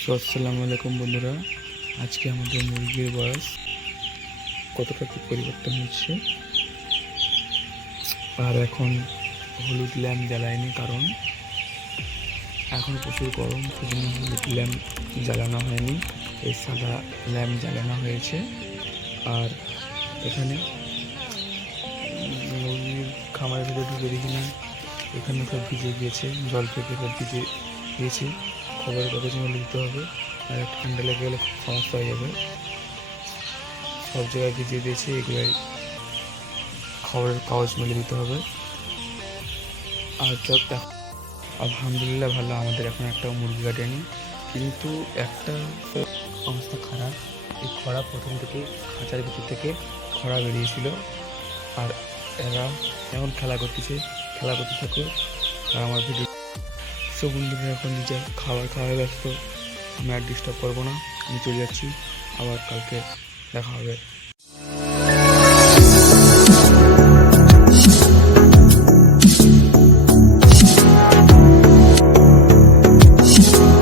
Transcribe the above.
আসসালামু আলাইকুম বন্ধুরা, আজকে আমাদের মুরগির বয়স কতটা কি পরিবর্তন হচ্ছে। আর এখন হলুদ ল্যাম্প জ্বালায়নি, কারণ এখন প্রচুর গরম, সেজন্য হলুদ ল্যাম্প জ্বালানো হয়নি। এই সাদা ল্যাম্প জ্বালানো হয়েছে। আর এখানে মুরগির খামারের ভিতরে ঢুকে দেখি না, এখানে সব ভিজে গিয়েছে, জল থেকে সব ভিজে গিয়েছে। খবরের কাগজ মেলে দিতে হবে, আর ঠান্ডা লেগে গেলে খুব সমস্যা হয়ে যাবে। সব জায়গায় ভিজিয়ে দিয়েছে, এগুলাই খবরের কাগজ মেলে দিতে হবে। আর সব আলহামদুলিল্লাহ ভালো, আমাদের এখন একটা মুরগি কাটেনি, কিন্তু একটা অবস্থা খারাপ। এই খরা প্রথম থেকে খাঁচার ভিতর থেকে খরা বেরিয়েছিল, আর এরা এখন খেলা করতে থাকে। আর আমার ভিডিও সব বন্ধুরা এখন নিজের খাবার খাওয়ায় ব্যস্ত। আমি আর ডিস্টার্ব করবো না, আমি চলে যাচ্ছি। আবার কালকে দেখা হবে।